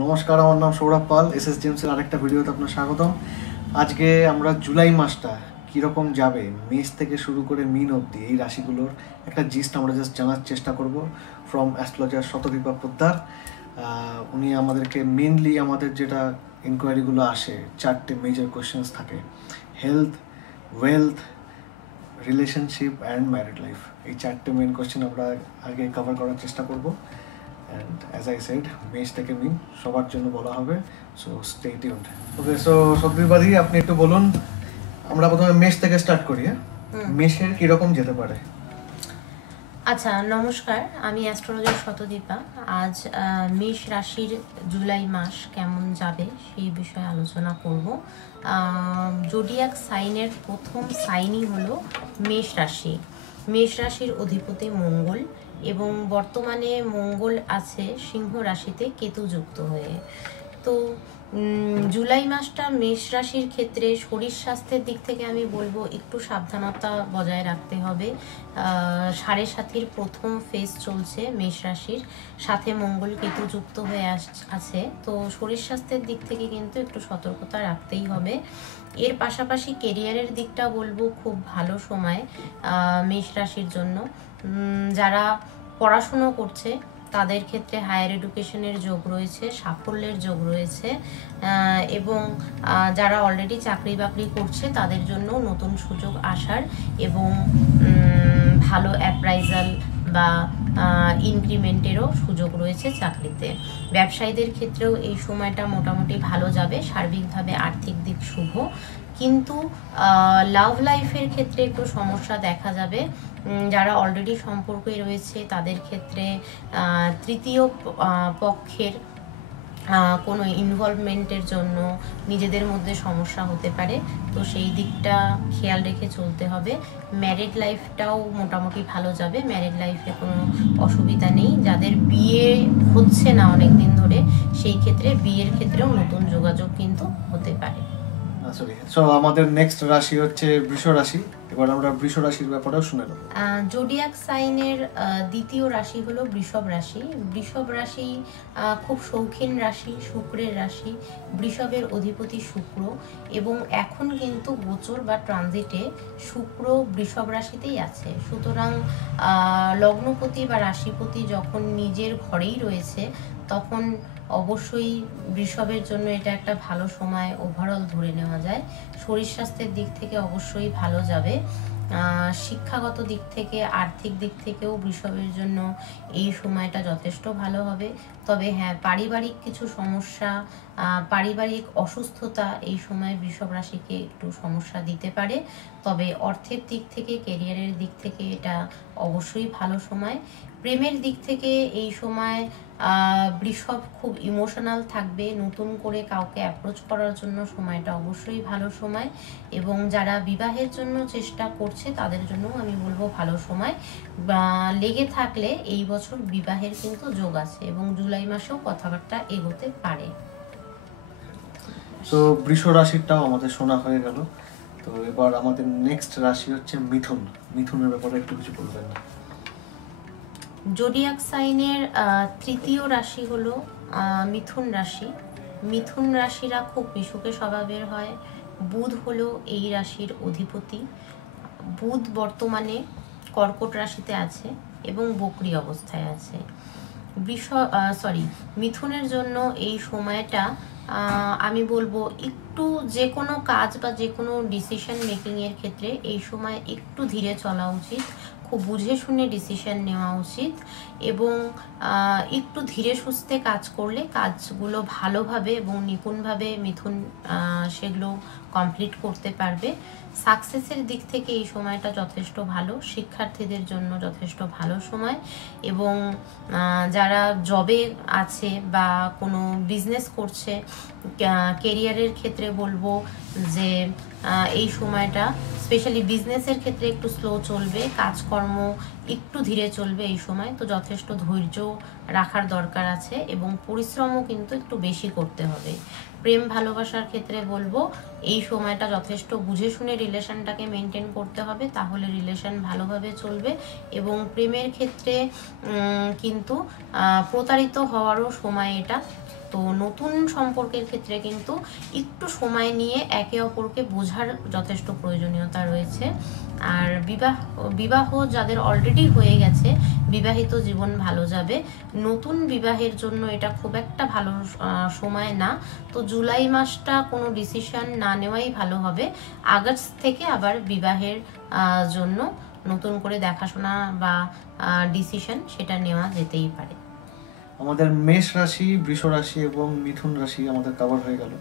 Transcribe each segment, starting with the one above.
নমস্কার, আমার নাম সৌরভ পাল। এসএস জেমসের আরেকটা ভিডিওতে আপনার স্বাগতম। আজকে আমরা জুলাই মাসটা কীরকম যাবে, মেষ থেকে শুরু করে মিন অবধি এই রাশিগুলোর একটা জিস্ট আমরা জাস্ট জানার চেষ্টা করব ফ্রম অ্যাস্ট্রোলজার শতদীপা পোদ্দার। উনি আমাদেরকে মেনলি আমাদের যেটা ইনকোয়ারিগুলো আসে, 4টে মেজর কোয়েশ্চেন্স থাকে: health, wealth, relationship and married life. এই 4টে মেন কোয়েশ্চেন আমরা আগে কভার করার চেষ্টা করব। অ্যান্ড অ্যাজ আই সেড, মেষ থেকে মিন সবার জন্য বলা হবে, সো স্টে টিউনড। ওকে, সো সদ্বিবাদী, আপনি একটু বলুন। আমরা প্রথমে মেষ থেকে স্টার্ট করি। মেষের কীরকম যেতে পারে? আচ্ছা, নমস্কার, আমি অ্যাস্ট্রোলজার শতদীপা। আজ মেষ রাশির জুলাই মাস কেমন যাবে সেই বিষয়ে আলোচনা করব। জোডিয়াক সাইনের প্রথম সাইনই হলো মেষ রাশি। মেষ রাশির অধিপতি মঙ্গল, এবং বর্তমানে মঙ্গল আছে সিংহ রাশিতে কেতুযুক্ত হয়ে। তো জুলাই মাসটা মেষ রাশির ক্ষেত্রে শরীর স্বাস্থ্যের দিক থেকে আমি বলবো একটু সাবধানতা বজায় রাখতে হবে। সাড়ে সাথীর প্রথম ফেজ চলছে মেষ রাশির, সাথে মঙ্গল কেতু যুক্ত হয়ে আছে, তো শরীর স্বাস্থ্যের দিক থেকে কিন্তু একটু সতর্কতা রাখতেই হবে। এর পাশাপাশি কেরিয়ারের দিকটা বলবো খুব ভালো সময় মেষ রাশির জন্য। যারা পড়াশুনো করছে তাদের ক্ষেত্রে হায়ার এডুকেশনের যোগ রয়েছে, সাফল্যের যোগ রয়েছে, এবং যারা অলরেডি চাকরি বাকরি করছে তাদের জন্য নতুন সুযোগ আসার এবং ভালো অ্যাপ্রাইজাল বা ইনক্রিমেন্টেরও সুযোগ রয়েছে চাকরিতে। ব্যবসায়ীদের ক্ষেত্রেও এই সময়টা মোটামুটি ভালো যাবে, সার্বিকভাবে আর্থিক দিক শুভ। কিন্তু লাভ লাইফের ক্ষেত্রে একটু সমস্যা দেখা যাবে। যারা অলরেডি সম্পর্কে রয়েছে তাদের ক্ষেত্রে তৃতীয় পক্ষের কোনো ইনভলভমেন্টের জন্য নিজেদের মধ্যে সমস্যা হতে পারে, তো সেই দিকটা খেয়াল রেখে চলতে হবে। ম্যারিড লাইফটাও মোটামুটি ভালো যাবে, ম্যারিড লাইফে কোনো অসুবিধা নেই। যাদের বিয়ে হচ্ছে না অনেক দিন ধরে, সেই ক্ষেত্রে বিয়ের ক্ষেত্রেও নতুন যোগাযোগ কিন্তু হতে পারে। সো আমাদের নেক্সট রাশি হচ্ছে বৃষ রাশি। এবার আমরা বৃষ রাশির ব্যাপারেও শুনে নেব। জোডিয়াক সাইনের দ্বিতীয় রাশি হলো বৃষভ রাশি। বৃষভ রাশি খুব শৌখিন রাশি, শুক্রের রাশি। বৃষভের অধিপতি শুক্র, এবং এখন কিন্তু গোচর বা ট্রানজিটে শুক্র বৃষভ রাশিতেই আছে। সুতরাং লগ্নপতি বা রাশিপতি যখন নিজের ঘরেই রয়েছে, তখন অবশ্যই বৃষভের জন্য এটা একটা ভালো সময় ওভারঅল ধরে নেওয়া যায়। শরীর স্বাস্থ্যের দিক থেকে অবশ্যই ভালো যাবে। শিক্ষাগত দিক থেকে, আর্থিক দিক থেকেও বৃষভের জন্য এই সময়টা যথেষ্ট ভালো হবে। তবে হ্যাঁ, পারিবারিক কিছু সমস্যা, পারিবারিক অসুস্থতা এই সময় বৃষভ রাশিকে একটু সমস্যা দিতে পারে। তবে অর্থের দিক থেকে, কেরিয়ারের দিক থেকে এটা অবশ্যই ভালো সময়। প্রেমের দিক থেকে এই সময় বৃষভ খুব ইমোশনাল থাকবে, নতুন করে কাউকে অ্যাপ্রোচ করার জন্য সময়টা অবশ্যই ভালো সময়। এবং যারা বিবাহের জন্য চেষ্টা করছে তাদের জন্য আমি বলবো ভালো সময়। লেগে থাকলে এই বছর বিবাহের কিন্তু যোগ আছে, এবং জুলাই মাসেও কথাবার্তা এগোতে পারে। তো বৃষ রাশিটাও আমাদের শোনা হয়ে গেল। তো এবার আমাদের নেক্সট রাশি হচ্ছে মিথুন। মিথুনের ব্যাপারে একটু কিছু বলবেন না? জোডিয়াক সাইনের তৃতীয় রাশি হলো মিথুন রাশি। মিথুন রাশিরা খুব মিশুকে স্বভাবের হয়। বুধ হলো এই রাশির অধিপতি। বুধ বর্তমানে কর্কট রাশিতে আছে এবং বকরি অবস্থায় আছে। মিথুনের জন্য এই সময়টা আমি বলবো একটু যে কোনো কাজ বা যে কোনো ডিসিশন মেকিংয়ের ক্ষেত্রে এই সময় একটু ধীরে চলা উচিত, খুব বুঝে শুনে ডিসিশন নেওয়া উচিত, এবং একটু ধীরে সুস্থে কাজ করলে কাজগুলো ভালোভাবে এবং নিপুণভাবে মিথুন সেগুলো কমপ্লিট করতে পারবে। সাকসেসের দিক থেকে এই সময়টা যথেষ্ট ভালো, শিক্ষার্থীদের জন্য যথেষ্ট ভালো সময়। এবং যারা জবে আছে বা কোনো বিজনেস করছে, কেরিয়ারের ক্ষেত্রে বলবো যে এই সময়টা স্পেশালি বিজনেসের ক্ষেত্রে একটু স্লো চলবে, কাজকর্ম একটু ধীরে চলবে এই সময়। তো যথেষ্ট ধৈর্য রাখার দরকার আছে এবং পরিশ্রমও কিন্তু একটু বেশি করতে হবে। প্রেম ভালোবাসার ক্ষেত্রে বলবো এই সময়টা যথেষ্ট বুঝে শুনে রিলেশনটাকে মেনটেন করতে হবে, তাহলে রিলেশন ভালোভাবে চলবে। এবং প্রেমের ক্ষেত্রে কিন্তু প্রতারিত হওয়ারও সময় এটা, তো নতুন সম্পর্কের ক্ষেত্রে কিন্তু একটু সময় নিয়ে একে অপরকে বোঝার যথেষ্ট প্রয়োজনীয়তা রয়েছে। আর বিবাহ যাদের অলরেডি হয়ে গেছে, বিবাহিত জীবন ভালো যাবে। নতুন বিবাহের জন্য এটা খুব একটা ভালো সময় না। তো জুলাই মাসটা কোনো ডিসিশন না নেওয়াই ভালো হবে। আগস্ট থেকে আবার বিবাহের জন্য নতুন করে দেখাশোনা বা ডিসিশন সেটা নেওয়া যেতেই পারে। আমাদের মেষ রাশি, বৃষ রাশি এবং মিথুন রাশি আমাদের কভার হয়ে গেল।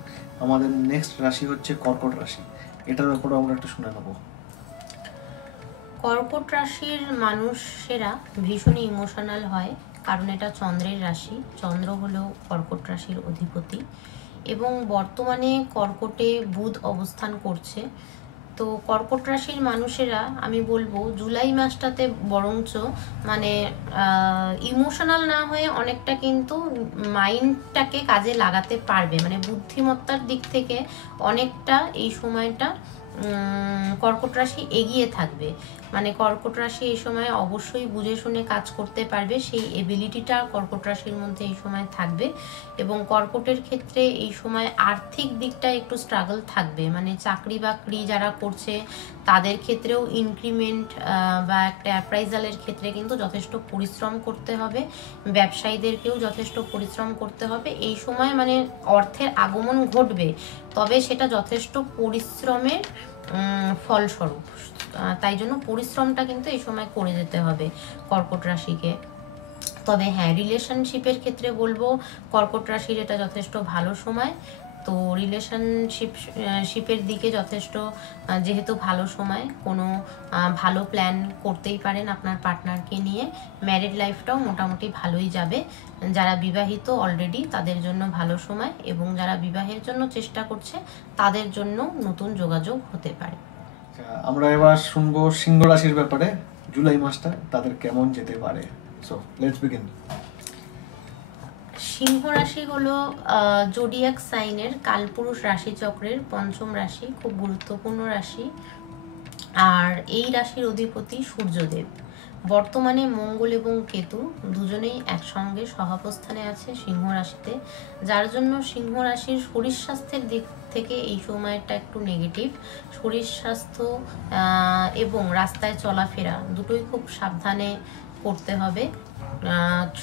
আমাদের নেক্সট রাশি হচ্ছে কর্কট রাশি। এটার ব্যাপারে আমরা একটু শুনে নেবো। কর্কট রাশির মানুষেরা ভীষণই ইমোশনাল হয়, কারণ এটা চন্দ্রের রাশি। চন্দ্র হলো কর্কট রাশির অধিপতি এবং বর্তমানে কর্কটে বুধ অবস্থান করছে। তো কর্কট রাশির মানুষেরা, আমি বলবো জুলাই মাসটাতে বরঞ্চ মানে ইমোশনাল না হয়ে অনেকটা কিন্তু মাইন্ডটাকে কাজে লাগাতে পারবে, মানে বুদ্ধিমত্তার দিক থেকে অনেকটা এই সময়টা কর্কট রাশি এগিয়ে থাকবে। মানে কর্কট রাশি এই সময় অবশ্যই বুঝে শুনে কাজ করতে পারবে, সেই এবিলিটিটা কর্কট রাশির মধ্যে এই সময় থাকবে। এবং কর্কটের ক্ষেত্রে এই সময় আর্থিক দিকটা একটু স্ট্রাগল থাকবে, মানে চাকরি বাকরি যারা করছে তাদের ক্ষেত্রেও ইনক্রিমেন্ট বা একটা অ্যাপ্রাইজালের ক্ষেত্রে কিন্তু যথেষ্ট পরিশ্রম করতে হবে। ব্যবসায়ীদেরকেও যথেষ্ট পরিশ্রম করতে হবে। এই সময় মানে অর্থের আগমন ঘটবে, তবে সেটা যথেষ্ট পরিশ্রমের ফলস্বরূপ। তাই জন্য পরিশ্রমটা কিন্তু এই সময় করে যেতে হবে কর্কট রাশিকে। তবে হ্যাঁ, রিলেশনশিপের ক্ষেত্রে বলবো কর্কট রাশির এটা যথেষ্ট ভালো সময়। তো রিলেশনশিপের দিকে যথেষ্ট, যেহেতু ভালো সময়, কোনো ভালো প্ল্যান করতেই পারেন আপনার পার্টনারকে নিয়ে। ম্যারিড লাইফটাও মোটামুটি ভালোই যাবে। যারা বিবাহিত অলরেডি তাদের জন্য ভালো সময়, এবং যারা বিবাহের জন্য চেষ্টা করছে তাদের জন্য নতুন যোগাযোগ হতে পারে। আমরা এবার শুনবো সিংহ রাশির ব্যাপারে। জুলাই মাসটা তাদের কেমন যেতে পারে। So let's begin. সিংহ রাশি হলো জোডিয়াক সাইনের কালপুরুষ রাশিচক্রের পঞ্চম রাশি, খুব গুরুত্বপূর্ণ রাশি। আর এই রাশির অধিপতি সূর্যদেব। বর্তমানে মঙ্গল এবং কেতু দুজনেই একসঙ্গে সহাবস্থানে আছে সিংহ রাশিতে, যার জন্য সিংহ রাশির শরীর স্বাস্থ্যের দিক থেকে এই সময়টা একটু নেগেটিভ। শরীর স্বাস্থ্য এবং রাস্তায় চলাফেরা দুটোই খুব সাবধানে করতে হবে।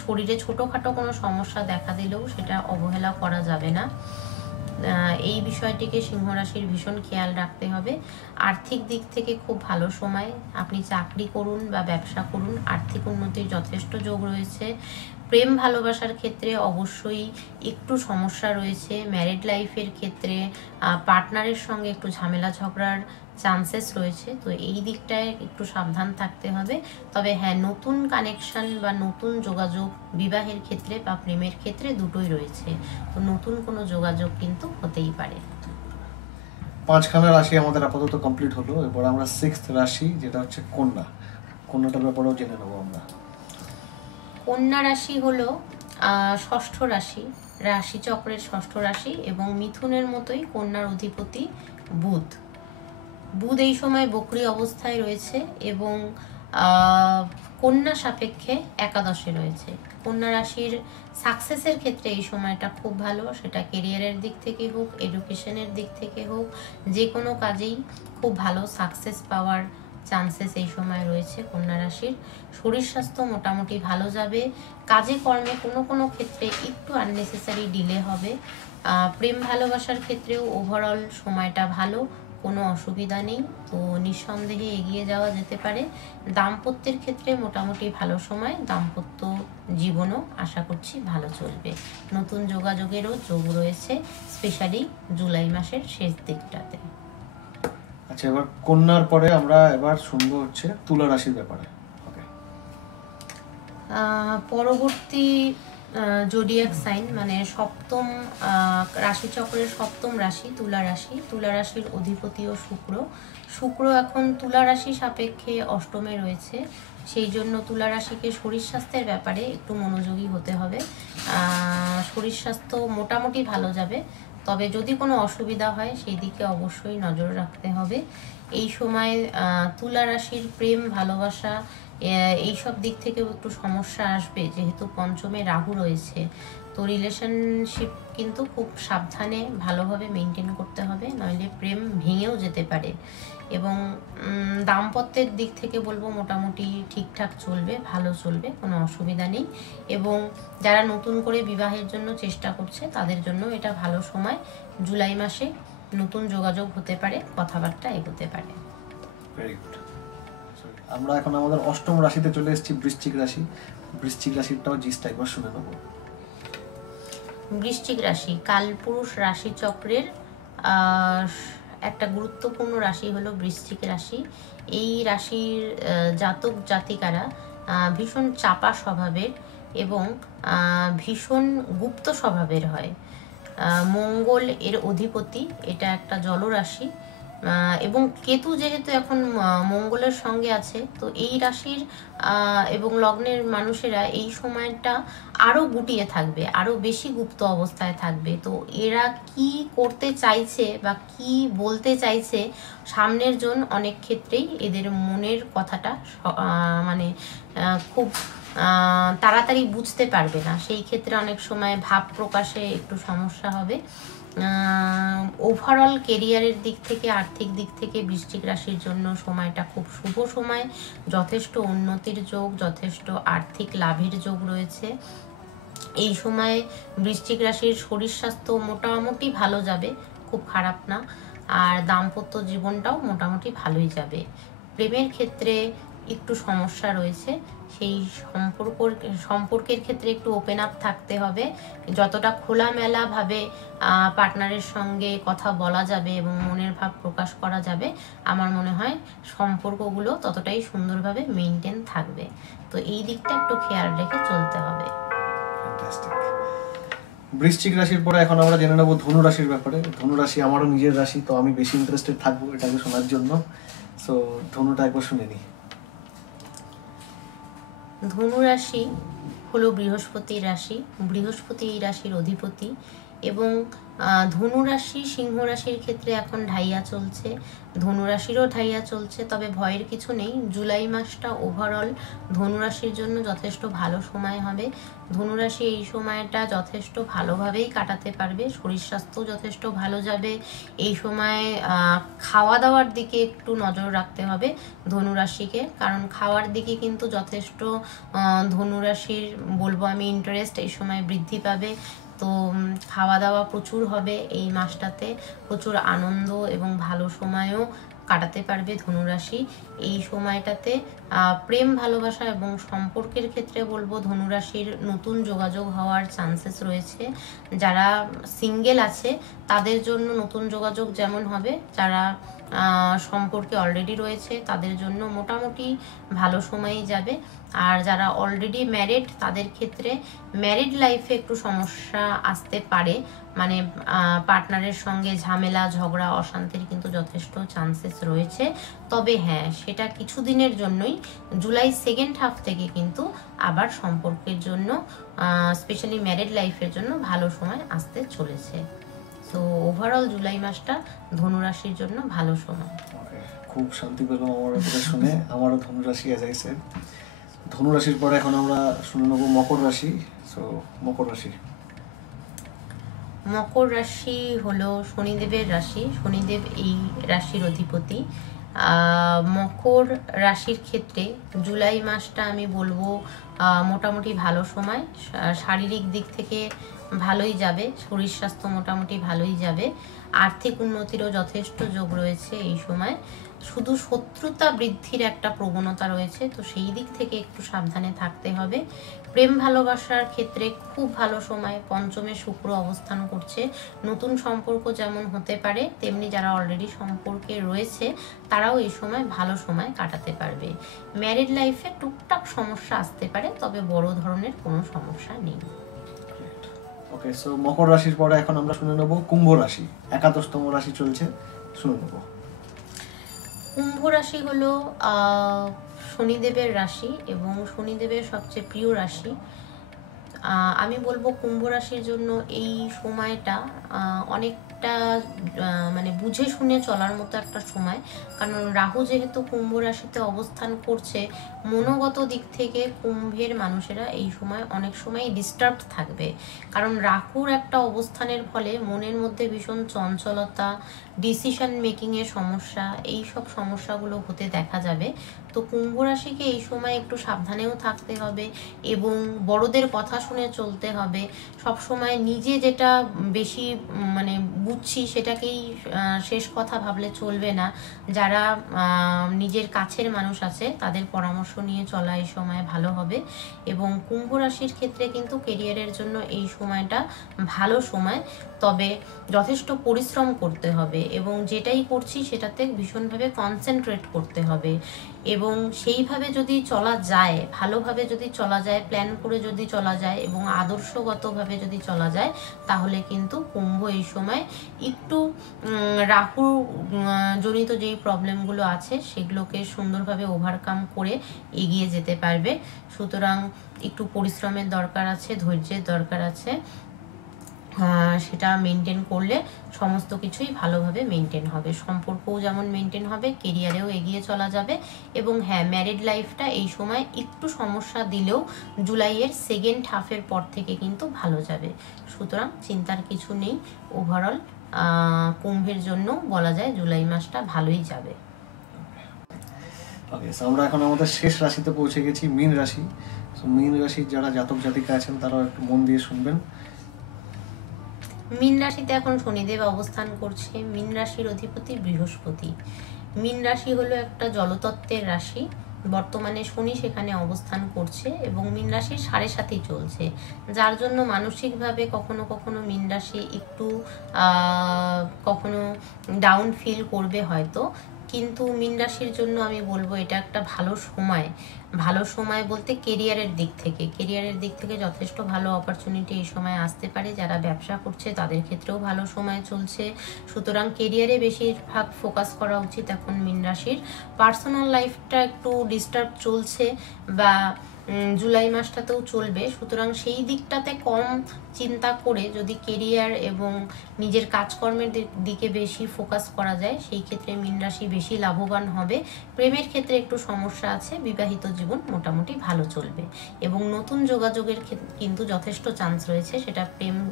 শরীরে ছোটোখাটো কোনো সমস্যা দেখা দিলেও সেটা অবহেলা করা যাবে না। এই বিষয়টিকে সিংহ রাশির ভীষণ খেয়াল রাখতে হবে। আর্থিক দিক থেকে খুব ভালো সময়। আপনি চাকরি করুন বা ব্যবসা করুন, আর্থিক উন্নতির যথেষ্ট যোগ রয়েছে। প্রেম ভালোবাসার ক্ষেত্রে অবশ্যই একটু সমস্যা রয়েছে। ম্যারিড লাইফের ক্ষেত্রে পার্টনারের সঙ্গে একটু ঝামেলা ঝগড়ার চান্সেস রয়েছে, তো এই দিকটায় একটু সাবধান থাকতে হবে। তবে হ্যাঁ, নতুন কানেকশন বা নতুন যোগাযোগ বিবাহের ক্ষেত্রে বা প্রেমের ক্ষেত্রে দুটোই রয়েছে, তো নতুন কোনো যোগাযোগ কিন্তু হতেই পারে। পাঁচখানা রাশি আমাদের আপাতত কমপ্লিট হলো। এবার আমরা সিক্সথ রাশি, যেটা হচ্ছে কন্যা। কন্যাটার ব্যাপারেও জেনে নেবো আমরা। কন্যা রাশি হলো ষষ্ঠ রাশি, রাশিচক্রের ষষ্ঠ রাশি, এবং মিথুনের মতোই কন্যার অধিপতি বুধ। বুধ এই সময় বক্রী অবস্থায় রয়েছে এবং কন্যা সাপেক্ষে একাদশে রয়েছে। কন্যা রাশির সাকসেসের ক্ষেত্রে এই সময়টা খুব ভালো, সেটা কেরিয়ারের দিক থেকে হোক, এডুকেশনের দিক থেকে হোক, যে কোনো কাজেই খুব ভালো সাকসেস পাওয়ার চান্সেস এই সময় রয়েছে কন্যা রাশির। শরীর স্বাস্থ্য মোটামুটি ভালো যাবে। কাজে কর্মে কোনো কোনো ক্ষেত্রে একটু আননেসেসারি ডিলে হবে। প্রেম ভালোবাসার ক্ষেত্রেও ওভারঅল সময়টা ভালো, কোনো অসুবিধা নেই, তো নিঃসন্দেহে এগিয়ে যাওয়া যেতে পারে। দাম্পত্যের ক্ষেত্রে মোটামুটি ভালো সময়, দাম্পত্য জীবনও আশা করছি ভালো চলবে। নতুন যোগাযোগেরও যোগ রয়েছে, স্পেশালি জুলাই মাসের শেষ দিকটাতে। আচ্ছা, এবার কন্যার পরে আমরা এবার শুনবো হচ্ছে তুলা রাশির ব্যাপারে। ওকে, পরবর্তী জোডিয়াক সাইন মানে সপ্তম রাশিচক্রের সপ্তম রাশি তুলা রাশি। তুলা রাশির অধিপতিও শুক্র। শুক্র এখন তুলা রাশি সাপেক্ষে অষ্টমে রয়েছে, সেই জন্য তুলা রাশিকে শরীর স্বাস্থ্যের ব্যাপারে একটু মনোযোগী হতে হবে। শরীর স্বাস্থ্য মোটামুটি ভালো যাবে, তবে যদি কোনো অসুবিধা হয় সেই দিকে অবশ্যই নজর রাখতে হবে। এই সময় তুলা রাশির প্রেম ভালোবাসা এইসব দিক থেকেও একটু সমস্যা আসবে, যেহেতু পঞ্চমে রাহু রয়েছে। তো তো রিলেশনশিপ কিন্তু খুব সাবধানে ভালোভাবে মেনটেন করতে হবে, নইলে প্রেম ভেঙেও যেতে পারে। এবং দাম্পত্যের দিক থেকে বলবো মোটামুটি ঠিকঠাক চলবে, ভালো চলবে, কোনো অসুবিধা নেই। এবং যারা নতুন করে বিবাহের জন্য চেষ্টা করছে তাদের জন্য এটা ভালো সময়। জুলাই মাসে নতুন যোগাযোগ হতে পারে, কথাবার্তা এগোতে পারে। Very good. আমরা এখন আমাদের অষ্টম রাশিতে চলে এসেছি, বৃশ্চিক রাশি। বৃশ্চিক রাশিটাও জিসটা একবার শুনে নেবো। বৃশ্চিক রাশি কালপুরুষ রাশি চক্রের একটা গুরুত্বপূর্ণ রাশি হলো বৃশ্চিক রাশি। এই রাশির জাতক জাতিকারা ভীষণ চাপা স্বভাবের এবং ভীষণ গুপ্ত স্বভাবের হয়। মঙ্গল এর অধিপতি, এটা একটা জলরাশি এবং কেতু যেহেতু এখন মঙ্গলের সঙ্গে আছে, তো এই রাশির এবং লগ্নের মানুষেরা এই সময়টা আরও গুটিয়ে থাকবে, আরও বেশি গুপ্ত অবস্থায় থাকবে। তো এরা কি করতে চাইছে বা কি বলতে চাইছে সামনের জন অনেক ক্ষেত্রেই এদের মনের কথাটা মানে খুব তাড়াতাড়ি বুঝতে পারবে না। সেই ক্ষেত্রে অনেক সময় ভাব প্রকাশে একটু সমস্যা হবে। ওভারঅল কেরিয়ারের দিক থেকে, আর্থিক দিক থেকে বৃশ্চিক রাশির জন্য সময়টা খুব শুভ সময়। যথেষ্ট উন্নতির যোগ, যথেষ্ট আর্থিক লাভের যোগ রয়েছে। এই সময়ে বৃশ্চিক রাশির শরীর স্বাস্থ্য মোটামুটি ভালো যাবে, খুব খারাপ না। আর দাম্পত্য জীবনটাও মোটামুটি ভালোই যাবে। প্রেমের ক্ষেত্রে একটু সমস্যা রয়েছে, সেই সম্পর্কের ক্ষেত্রে একটু ওপেন আপ থাকতে হবে। যতটা খোলামেলাভাবে পার্টনারের সঙ্গে কথা বলা যাবে এবং মনের ভাব প্রকাশ করা যাবে, আমার মনে হয় সম্পর্কগুলো ততটাই সুন্দরভাবে মেনটেন থাকবে। তো এই দিকটা একটু খেয়াল রেখে চলতে হবে। বৃশ্চিক রাশির পরে এখন আমরা জেনে নেবো ধনু রাশির ব্যাপারে। ধনু রাশি আমারও নিজের রাশি, তো আমি বেশি ইন্টারেস্টেড থাকবো এটাকে শোনার জন্য। সো ধনুটা একবার শুনে নিই। ধনু রাশি হলো বৃহস্পতির রাশি। বৃহস্পতি এই রাশির অধিপতি এবং ধনু রাশি সিংহ রাশির ক্ষেত্রে এখন ঢাইয়া চলছে, ধনু রাশিরও ঢাইয়া চলছে। তবে ভয়ের কিছু নেই, জুলাই মাসটা ওভারঅল ধনু রাশির জন্য যথেষ্ট ভালো সময় হবে। ধনু রাশি এই সময়টা যথেষ্ট ভালোভাবেই কাটাতে পারবে, শরীর স্বাস্থ্য যথেষ্ট ভালো যাবে। এই সময় খাওয়া দাওয়ার দিকে একটু নজর রাখতে হবে ধনু রাশিকে, কারণ খাওয়ার দিকে কিন্তু যথেষ্ট ধনু রাশির বলবো আমি ইন্টারেস্ট এই সময় বৃদ্ধি পাবে। তো খাওয়া দাওয়া প্রচুর হবে এই মাসটাতে, প্রচুর আনন্দ এবং ভালো সময়ও কাটাতে পারবে ধনুরাশি এই সময়টাতে। প্রেম ভালোবাসা এবং সম্পর্কের ক্ষেত্রে বলবো ধনুরাশির নতুন যোগাযোগ হওয়ার চান্সেস রয়েছে। যারা সিঙ্গেল আছে তাদের জন্য নতুন যোগাযোগ যেমন হবে, যারা সম্পর্কে অলরেডি রয়েছে তাদের জন্য মোটামুটি ভালো সময়ই যাবে। আর যারা অলরেডি ম্যারিড তাদের ক্ষেত্রে ম্যারিড লাইফে একটু সমস্যা আসতে পারে, মানে পার্টনারের সঙ্গে ঝামেলা ঝগড়া অশান্তির কিন্তু যথেষ্ট চান্সেস রয়েছে। তবে হ্যাঁ, সেটা কিছুদিনের জন্যই, জুলাই সেকেন্ড হাফ থেকে কিন্তু আবার সম্পর্কের জন্য স্পেশালি ম্যারিড লাইফের জন্য ভালো সময় আসতে চলেছে। তো ওভারঅল জুলাই মাসটা ধনুরাশির জন্য ভালো সময়। খুব শান্তি পেলাম আমার কথা শুনে। আমারও ধনুরাশি এসেছে। ধনুরাশির পরে এখন আমরা শুনে নেব মকর রাশি। সো মকর রাশি, মকর রাশি হলো শনিদেবের রাশি। শনিদেব এই রাশির অধিপতি। মকর রাশির ক্ষেত্রে জুলাই মাসটা আমি বলবো মোটামুটি ভালো সময়। শারীরিক দিক থেকে ভালোই যাবে, শরীর স্বাস্থ্য মোটামুটি ভালোই যাবে। আর্থিক উন্নতিরও যথেষ্ট যোগ রয়েছে এই সময়। শুধু শত্রুতা বৃদ্ধির একটা প্রবণতা রয়েছে, তো সেই দিক থেকে একটু সাবধানে থাকতে হবে। প্রেম ভালোবাসার ক্ষেত্রে খুব ভালো সময়, পঞ্চমে শুক্র অবস্থান করছে। নতুন সম্পর্ক যেমন হতে পারে, তেমনি যারা অলরেডি সম্পর্কে রয়েছে তারাও এই সময় ভালো সময় কাটাতে পারবে। ম্যারিড লাইফে টুকটাক সমস্যা আসতে পারে, তবে বড় ধরনের কোনো সমস্যা নেই। ওকে, সো মকর রাশির পরে এখন আমরা শুনে নেব কুম্ভ রাশি। একাদশতম রাশি চলছে, শুনে নেব। কুম্ভ রাশি হলো শনিদেবের রাশি এবং শনিদেবের সবচেয়ে প্রিয় রাশি। আমি বলবো কুম্ভ রাশির জন্য এই সময়টা অনেকটা মানে বুঝে শুনে চলার মতো একটা সময়। কারণ রাহু যেহেতু কুম্ভ রাশিতে অবস্থান করছে, মনোগত দিক থেকে কুম্ভের মানুষেরা এই সময় অনেক সময় ডিস্টার্ব থাকবে। কারণ রাহুর একটা অবস্থানের ফলে মনের মধ্যে ভীষণ চঞ্চলতা, ডিসিশন মেকিংয়ের সমস্যা, এই সব সমস্যাগুলো হতে দেখা যাবে। তো কুম্ভ রাশিকে এই সময় একটু সাবধানেও থাকতে হবে এবং বড়দের কথা শুনে চলতে হবে। সব সময় নিজে যেটা বেশি মানে বুঝছি সেটাকেই শেষ কথা ভাবলে চলবে না। যারা নিজের কাছের মানুষ আছে তাদের পরামর্শ নিয়ে চলা এই সময় ভালো হবে। এবং কুম্ভ রাশির ক্ষেত্রে কিন্তু কেরিয়ারের জন্য এই সময়টা ভালো সময়, তবে যথেষ্ট পরিশ্রম করতে হবে এবং যেটাই করছি সেটাতে ভীষণভাবে কনসেন্ট্রেট করতে হবে। এবং সেইভাবে যদি চলা যায়, ভালোভাবে যদি চলা যায়, প্ল্যান করে যদি চলা যায় এবং আদর্শগতভাবে যদি চলা যায়, তাহলে কিন্তু কুম্ভ এই সময় একটু রাহু জনিত যেই প্রবলেমগুলো আছে সেগুলোকে সুন্দরভাবে ওভারকাম করে এগিয়ে যেতে পারবে। সুতরাং একটু পরিশ্রমের দরকার আছে, ধৈর্যের দরকার আছে। সেটা মেনটেন করলে সমস্ত কিছুই ভালোভাবে মেনটেন হবে, সম্পর্কও যেমন মেনটেন হবে, কেরিয়ারেও এগিয়ে চলা যাবে। এবং হ্যাঁ, ম্যারিড লাইফটা এই সময় একটু সমস্যা দিলেও জুলাইয়ের সেকেন্ড হাফের পর থেকে কিন্তু ভালো যাবে। সুতরাং চিন্তার কিছু নেই। ওভারঅল কুম্ভের জন্য বলা যায় জুলাই মাসটা ভালোই যাবে। ওকে, আমরা এখন আমাদের শেষ রাশিতে পৌঁছে গেছি, মীন রাশি। মীন রাশির যারা জাতক জাতিকা আছেন তারাও একটু মন দিয়ে শুনবেন। মীন রাশিতে এখন শনিদেব অবস্থান করছে। মীন রাশির অধিপতি বৃহস্পতি। মীন রাশি হলো একটা জলতত্ত্বের রাশি। বর্তমানে শনি সেখানে অবস্থান করছে এবং মীন রাশির 7.5 চলছে, যার জন্য মানসিকভাবে কখনো কখনো মীন রাশি একটু কখনো ডাউন ফিল করবে হয়তো। কিন্তু মীন রাশির জন্য আমি বলবো এটা একটা ভালো সময়। ভালো সময় বলতে কেরিয়ারের দিক থেকে যথেষ্ট ভালো অপরচুনিটি এই সময় আসতে পারে। যারা ব্যবসা করছে তাদের ক্ষেত্রেও ভালো সময় চলছে। সুতরাং কেরিয়ারে বেশিরভাগ ফোকাস করা উচিত এখন মীন রাশির। পার্সোনাল লাইফটা একটু ডিস্টার্ব চলছে বা জুলাই মাসটাতেও চলবে। সুতরাং সেই দিকটাতে কম চিন্তা করে যদি কেরিয়ার এবং নিজের কাজকর্মের দিকে বেশি ফোকাস করা যায়, সেই ক্ষেত্রে মীন রাশি বেশি লাভবান হবে। প্রেমের ক্ষেত্রে একটু সমস্যা আছে, বিবাহিত জীবন মোটামুটি ভালো চলবে এবং নতুন যোগাযোগের কিন্তু যথেষ্ট চান্স রয়েছে। সেটা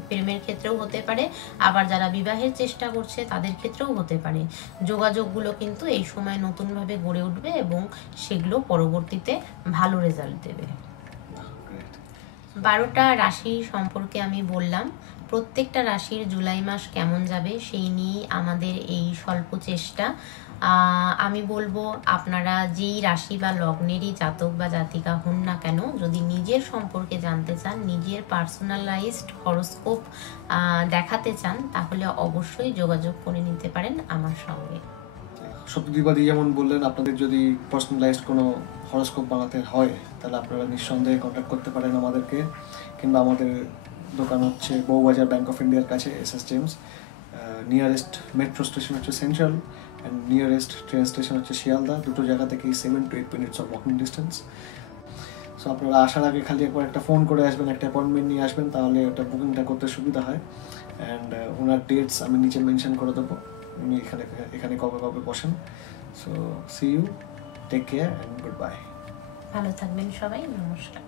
প্রেমের ক্ষেত্রেও হতে পারে, আবার যারা বিবাহের চেষ্টা করছে তাদের ক্ষেত্রেও হতে পারে। যোগাযোগগুলো কিন্তু এই সময় নতুনভাবে গড়ে উঠবে এবং সেগুলো পরবর্তীতে ভালো রেজাল্ট দেবে। 12টা রাশি সম্পর্কে আমি বললাম। প্রত্যেকটা রাশির জুলাই মাস কেমন যাবে সেই নিয়ে আমাদের এই স্বল্প চেষ্টা। আমি বলবো আপনারা যেই রাশি বা লগ্নেরই জাতক বা জাতিকা হন না কেন, যদি নিজের সম্পর্কে জানতে চান, নিজের পার্সোনালাইজড হরোস্কোপ দেখাতে চান, তাহলে অবশ্যই যোগাযোগ করে নিতে পারেন আমার সঙ্গে। সত্যদীপাদি যেমন বললেন, আপনাদের যদি পার্সোনালাইজড কোনো হরোস্কোপ বানাতে হয় তাহলে আপনারা নিঃসন্দেহে কন্ট্যাক্ট করতে পারেন আমাদেরকে, কিংবা আমাদের দোকান হচ্ছে বউবাজার ব্যাংক অফ ইন্ডিয়ার কাছে, SS James. Nearest metro station হচ্ছে central and nearest train station হচ্ছে শিয়ালদা। দুটো জায়গা থেকেই 7 to 8 minutes of walking distance. So আপনারা আসার আগে খালি একবার একটা ফোন করে আসবেন, একটা অ্যাপয়েন্টমেন্ট নিয়ে আসবেন, তাহলে ওটা বুকিংটা করতে সুবিধা হয়। অ্যান্ড ওনার ডেটস আমি নিচে মেনশন করে দেবো, উনি এখানে কবে কবে বসেন। So see you, take care and good bye. ভালো থাকবেন সবাই, নমস্কার।